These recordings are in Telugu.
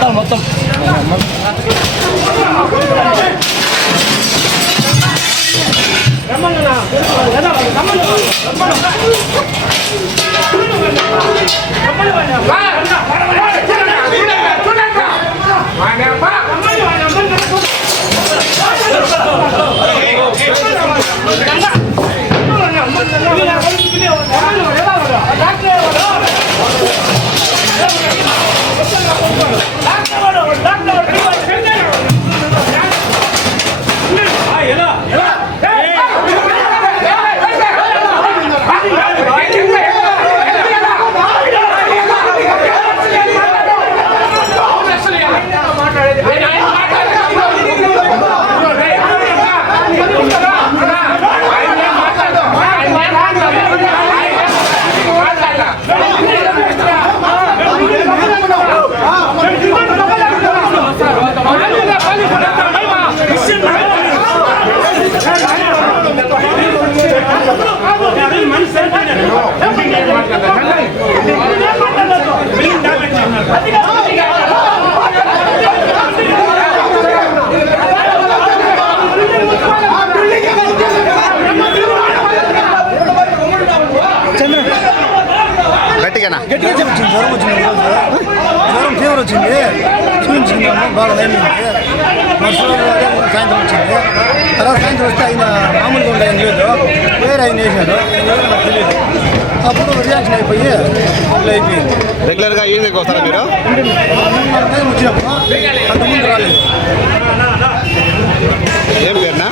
ఉండాలి మొత్తం గట్టిగానా గట్టిగా చెప్పింది జ్వరం వచ్చింది రోజు జ్వరం ఫీవర్ వచ్చింది చూపించుకున్నాము బాగా లైన్ ఉంది నర్సులు సాయంత్రం వచ్చింది తర్వాత సాయంత్రం వస్తే ఆయన మామూలుగా ఉండే ఆయన లేదు వేరే ఆయన వేసాడు నాకు తెలియదు అప్పుడు రియాక్షన్ అయిపోయి ఇట్లా అయిపోయింది రెగ్యులర్గా ఈ దగ్గర వస్తారా మీరు? వచ్చినప్పుడు అంతకుముందు రాలేదు ఏం పేరునా?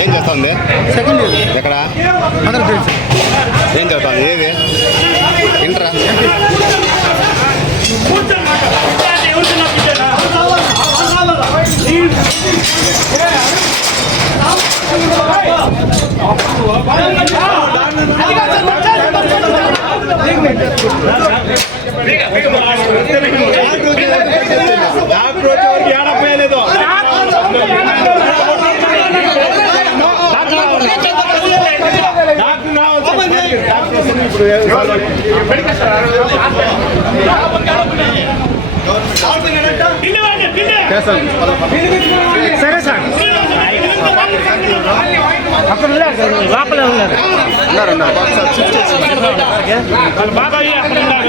ఏం చేస్తుంది? సెకండ్ ఇయర్ ఎక్కడ? అందరూ తెలుసు ఏం చదువుతుంది ఏది ఏంట్రా ನಾಲ್ಕು ರೋಜ್ ಅವ್ರಿಗೆ సరే సార్. లోపలే ఉన్నారు ఉన్నారు ఉన్నారు. బాబాయ్ అక్కడ ఉన్నారు.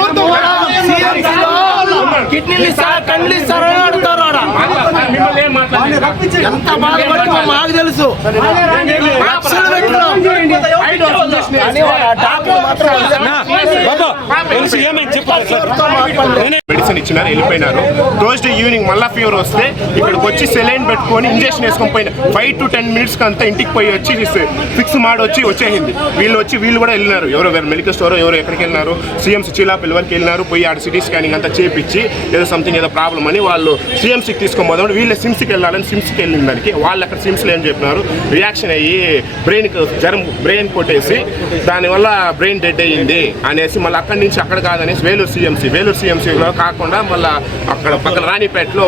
కిడ్నీలు ఇస్తారా కండ్లు ఇస్తారా అని అడుగుతారు ఆడ. ఎంత బాధపడుతుందో మాకు తెలుసు. పెట్టినాం. మెడిసిన్ ఇచ్చినారు వెళ్ళిపోయినారు. రోజు ఈవినింగ్ మళ్ళా ఫీవర్ వస్తే ఇక్కడికి వచ్చి సెలైన్ పెట్టుకొని ఇంజెక్షన్ వేసుకొని పోయిన. ఫైవ్ టు టెన్ మినిట్స్ అంతా ఇంటికి పోయి వచ్చి ఫిక్స్ మాడి వచ్చి వచ్చేసింది. వీళ్ళు వచ్చి వీళ్ళు కూడా వెళ్ళినారు. ఎవరో వేరే మెడికల్ స్టోర్ ఎవరో ఎక్కడికి వెళ్ళినారు. సిఎంసి చిలాపిల్ వరకు వెళ్ళినారు పోయి ఆడ సిటీ స్కానింగ్ అంతా చేపించి ఏదో సంథింగ్ ఏదో ప్రాబ్లం అని వాళ్ళు సిఎంసికి తీసుకోబోదాం వీళ్ళు సిమ్స్కి వెళ్ళాలని సిమ్స్కి వెళ్ళిన దానికి వాళ్ళు అక్కడ సిమ్స్లో ఏం చెప్పినారు? రియాక్షన్ అయ్యి బ్రెయిన్ జ్వరం బ్రెయిన్ కొట్టేసి దానివల్ల బ్రెయిన్ డెడ్ అయ్యింది అనేసి మళ్ళీ అక్కడి నుంచి అక్కడ కాదనేసి వేలూరు సిఎంసి. వేలూరు సిఎంసిలో కాకుండా మళ్ళీ అక్కడ పక్కన రాణిపేటలో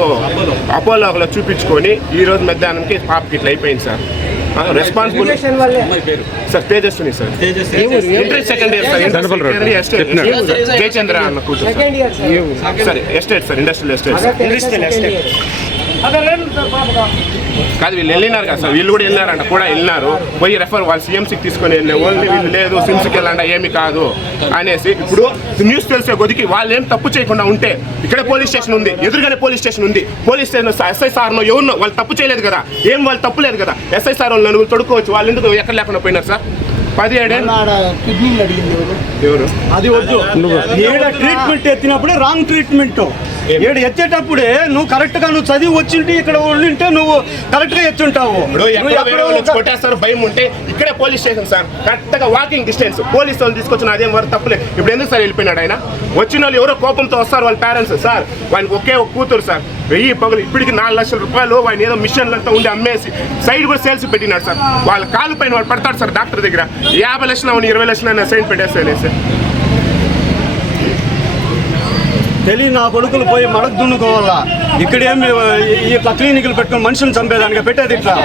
అపోలోలో చూపించుకొని ఈ రోజు మధ్యాహ్నంకి పాపకి ఇట్లా అయిపోయింది sir. Responsible sir Tejaswini sir. Inter second year sir inter estate Jayachandra అన్న కూర్చో sir estate sir industrial estate sir కాదు వీళ్ళు వెళ్ళినారు కదా సార్. వీళ్ళు కూడా వెళ్ళినారంట కూడా వెళ్ళినారు. పోయి రెఫర్ వాళ్ళు సీఎంసీకి తీసుకొని వెళ్ళి ఓన్లీ వీళ్ళు లేదు సిమ్స్కి వెళ్ళండి ఏమి కాదు అనేసి ఇప్పుడు న్యూస్ తెలిసే కొద్దికి వాళ్ళు ఏం తప్పు చేయకుండా ఉంటే ఇక్కడే పోలీస్ స్టేషన్ ఉంది ఎదురుగానే పోలీస్ స్టేషన్ ఉంది. పోలీస్ స్టేషన్ ఎస్ఐ సార్నో ఎవరినో వాళ్ళు తప్పు చేయలేదు కదా. ఏం వాళ్ళు తప్పు లేదు కదా. ఎస్ఐ సార్ వాళ్ళు నలుగురు తొడుకోవచ్చు వాళ్ళు ఎందుకు ఎక్కడ లేకుండా పోయినారు సార్? అడిగింది ఎవరు? ఎవరు? అది వద్దు. ఈడ ట్రీట్మెంట్ ఎత్తినప్పుడే రాంగ్ ట్రీట్మెంట్ ఈడ ఎత్తేటప్పుడే నువ్వు కరెక్ట్గా నువ్వు చదివి వచ్చింటే ఇక్కడ ఉండింటే నువ్వు కరెక్ట్గా ఎత్తుంటావు వచ్చి కొట్టేస్తారు భయం ఉంటే ఇక్కడే పోలీస్ స్టేషన్ సార్. కరెక్ట్గా వాకింగ్ డిస్టెన్స్ పోలీస్ వాళ్ళు తీసుకొచ్చిన అదేం వరకు తప్పులేదు ఇప్పుడు ఎందుకు సార్ వెళ్ళిపోయినాడు ఆయన? వచ్చిన వాళ్ళు ఎవరో కోపంతో వస్తారు వాళ్ళ పేరెంట్స్ సార్. వానికి ఒకే ఒక కూతురు సార్. వెయ్యి పగులు ఇప్పటికి నాలుగు లక్షల రూపాయలు ఆయన ఏదో మిషన్లు అంతా ఉండి అమ్మేసి సైడ్ కూడా సేల్స్ పెట్టినాడు సార్. వాళ్ళ కాలు పైన వాళ్ళు పడతాడు సార్ డాక్టర్ దగ్గర. యాభై లక్షలు అవును ఇరవై లక్షలు అయినా సైన్ పెట్టేస్తాను సార్. తెలియని నా కొడుకులు పోయి మడకు దున్నుకోవాలా? ఇక్కడేం ఇట్లా క్లినిక్లు పెట్టుకుని మనుషులు చంపేదానికి? పెట్టేది ఇట్లా?